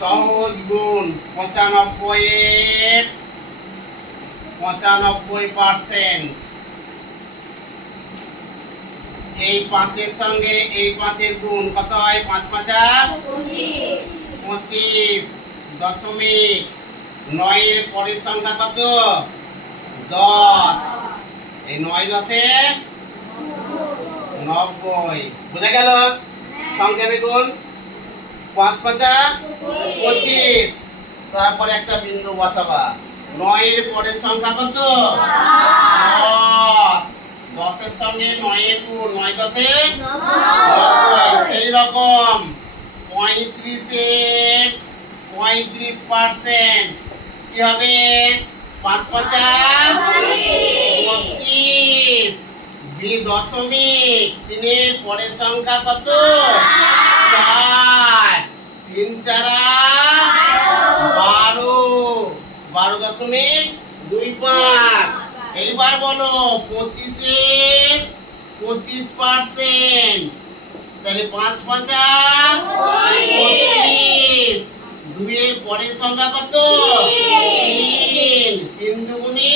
সহজ গুণ 95 এর 95%। এই 5 এর সঙ্গে এই 5 এর গুণ কত হয়? 5 5 25 দশমিক 9 এর পরের সংখ্যা কত? 10। এই 9 10 এ 90। বুঝা গেল? সংক্ষেপে গুণ 5 5 25। তারপরে একটা বিন্দু বসাবা। 9 এর পরের সংখ্যা কত? 10। 10 এর সঙ্গে 9 এর গুণ 9 10 এ 90। সেই রকম 35 এর 35% কি হবে? 5 5 25। দশমিক 3 এর পরের সংখ্যা কত? 4। 3 4 12। 12.25। এইবার বলো 25 এর 25%। তাহলে 5 5 25। 2 এর পরের সংখ্যা কত? 3। 3 দুগুণে